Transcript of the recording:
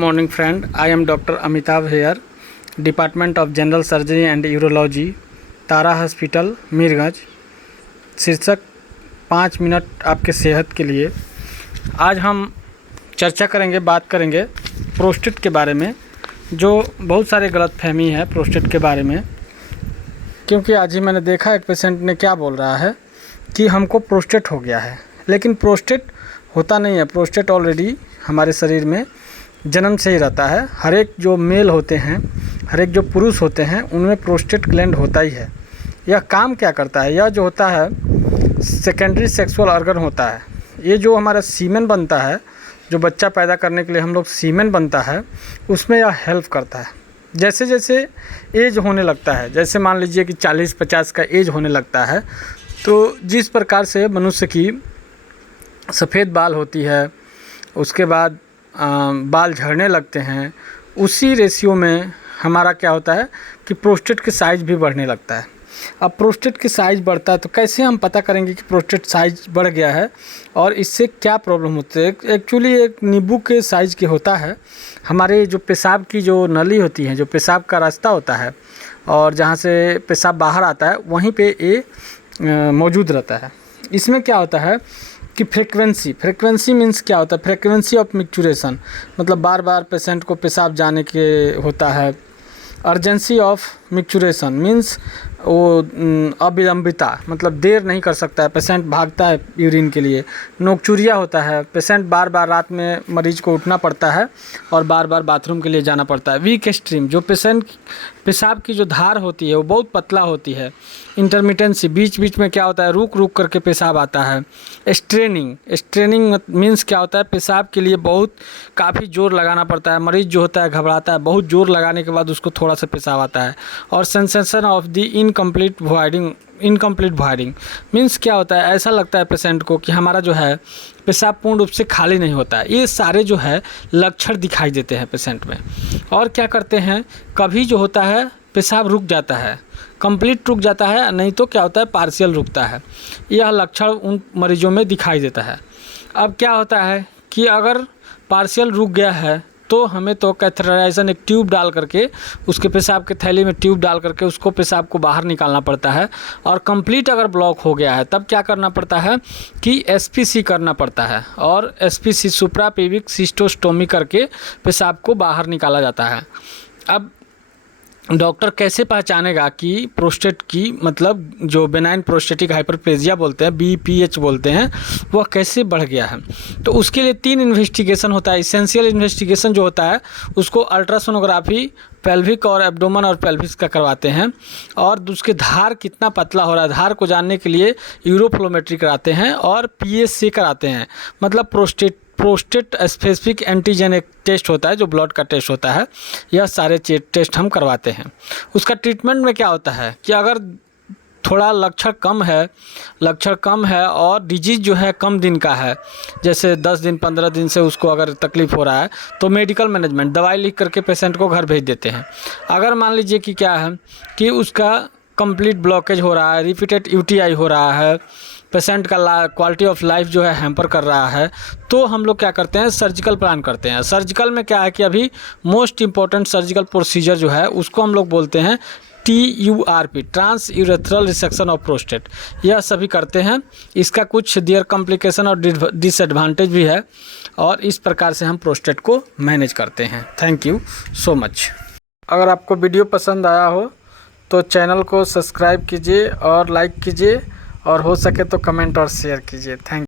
Morning friend, I am Dr. Amitav here, Department of General Surgery and Urology, Tara hospital Mirganj. शीर्षक 5 minute आपके सेहत के लिए। आज हम चर्चा करेंगे, बात करेंगे प्रोस्टेट के बारे में, जो बहुत सारे गलतफहमी है प्रोस्टेट के बारे में। क्योंकि आज ही मैंने देखा एक पेशेंट ने क्या बोल रहा है कि हमको प्रोस्टेट हो गया है, लेकिन प्रोस्टेट होता नहीं है। प्रोस्टेट ऑलरेडी हमारे शरीर में जन्म से ही रहता है। हर एक जो मेल होते हैं, हर एक जो पुरुष होते हैं, उनमें प्रोस्टेट ग्लैंड होता ही है। यह काम क्या करता है? यह जो होता है सेकेंडरी सेक्सुअल ऑर्गन होता है। ये जो हमारा सीमेन बनता है, जो बच्चा पैदा करने के लिए हम लोग सीमेन बनता है, उसमें यह हेल्प करता है। जैसे जैसे एज होने लगता है, जैसे मान लीजिए कि 40-50 का एज होने लगता है, तो जिस प्रकार से मनुष्य की सफ़ेद बाल होती है, उसके बाद बाल झड़ने लगते हैं, उसी रेशियो में हमारा क्या होता है कि प्रोस्टेट की साइज़ भी बढ़ने लगता है। अब प्रोस्टेट की साइज़ बढ़ता है तो कैसे हम पता करेंगे कि प्रोस्टेट साइज़ बढ़ गया है और इससे क्या प्रॉब्लम होती है? एक्चुअली एक नींबू के साइज़ के होता है। हमारे जो पेशाब की जो नली होती है, जो पेशाब का रास्ता होता है और जहाँ से पेशाब बाहर आता है, वहीं पे ये मौजूद रहता है। इसमें क्या होता है कि फ्रीक्वेंसी मीन्स क्या होता है? फ्रीक्वेंसी ऑफ मिक्चुरेशन, मतलब बार बार पेशेंट को पेशाब जाने के होता है। अर्जेंसी ऑफ मिक्चुरेशन मीन्स वो अविलंबिता, मतलब देर नहीं कर सकता है, पेशेंट भागता है यूरिन के लिए। नोकचूरिया होता है, पेशेंट बार बार रात में मरीज को उठना पड़ता है और बार बार बाथरूम के लिए जाना पड़ता है। वीक स्ट्रीम, जो पेशेंट पेशाब की जो धार होती है वो बहुत पतला होती है। इंटरमिटेंसी, बीच बीच में क्या होता है, रुक रुक करके पेशाब आता है। स्ट्रेनिंग मीन्स क्या होता है, पेशाब के लिए बहुत काफ़ी जोर लगाना पड़ता है। मरीज जो होता है घबराता है, बहुत जोर लगाने के बाद उसको थोड़ा सा पेशाब आता है। और sensation of the incomplete voiding means क्या होता है, ऐसा लगता है पेशेंट को कि हमारा जो है पेशाब पूर्ण रूप से खाली नहीं होता है। ये सारे जो है लक्षण दिखाई देते हैं पेशेंट में। और क्या करते हैं, कभी जो होता है पेशाब रुक जाता है, कंप्लीट रुक जाता है, नहीं तो क्या होता है पार्शियल रुकता है। यह लक्षण उन मरीजों में दिखाई देता है। अब क्या होता है कि अगर पार्शियल रुक गया है तो हमें तो कैथेटराइजेशन, एक ट्यूब डाल करके, उसके पेशाब के थैली में ट्यूब डाल करके उसको पेशाब को बाहर निकालना पड़ता है। और कंप्लीट अगर ब्लॉक हो गया है तब क्या करना पड़ता है कि एसपीसी करना पड़ता है। और एसपीसी सुप्रापेविक सिस्टोस्टोमी करके पेशाब को बाहर निकाला जाता है। अब डॉक्टर कैसे पहचानेगा कि प्रोस्टेट की, मतलब जो बेनाइन प्रोस्टेटिक हाइपरप्लेजिया बोलते हैं, BPH बोलते हैं, वह कैसे बढ़ गया है? तो उसके लिए 3 इन्वेस्टिगेशन होता है। इसेंशियल इन्वेस्टिगेशन जो होता है उसको अल्ट्रासोनोग्राफी पेल्विक और एब्डोमेन और पेल्विस का करवाते हैं। और उसके धार कितना पतला हो रहा है, धार को जानने के लिए यूरोफ्लोमेट्री कराते हैं और PSA कराते हैं, मतलब प्रोस्टेट स्पेसिफिक एंटीजन एक टेस्ट होता है, जो ब्लड का टेस्ट होता है। यह सारे टेस्ट हम करवाते हैं। उसका ट्रीटमेंट में क्या होता है कि अगर थोड़ा लक्षण कम है और डिजीज़ जो है कम दिन का है, जैसे 10 दिन 15 दिन से उसको अगर तकलीफ़ हो रहा है, तो मेडिकल मैनेजमेंट दवाई लिख करके पेशेंट को घर भेज देते हैं। अगर मान लीजिए कि क्या है कि उसका कंप्लीट ब्लॉकेज हो रहा है, रिपीटेड UTI हो रहा है, पेशेंट का क्वालिटी ऑफ लाइफ जो है हैम्पर कर रहा है, तो हम लोग क्या करते हैं, सर्जिकल प्लान करते हैं। सर्जिकल में क्या है कि अभी मोस्ट इम्पॉर्टेंट सर्जिकल प्रोसीजर जो है उसको हम लोग बोलते हैं TURP, trans urethral resection of prostate. यह सभी करते हैं। इसका कुछ देयर कॉम्प्लिकेशन और डिसएडवांटेज भी है, और इस प्रकार से हम प्रोस्टेट को मैनेज करते हैं। Thank you so much. अगर आपको वीडियो पसंद आया हो तो चैनल को सब्सक्राइब कीजिए और लाइक कीजिए, और हो सके तो कमेंट और शेयर कीजिए। Thank you.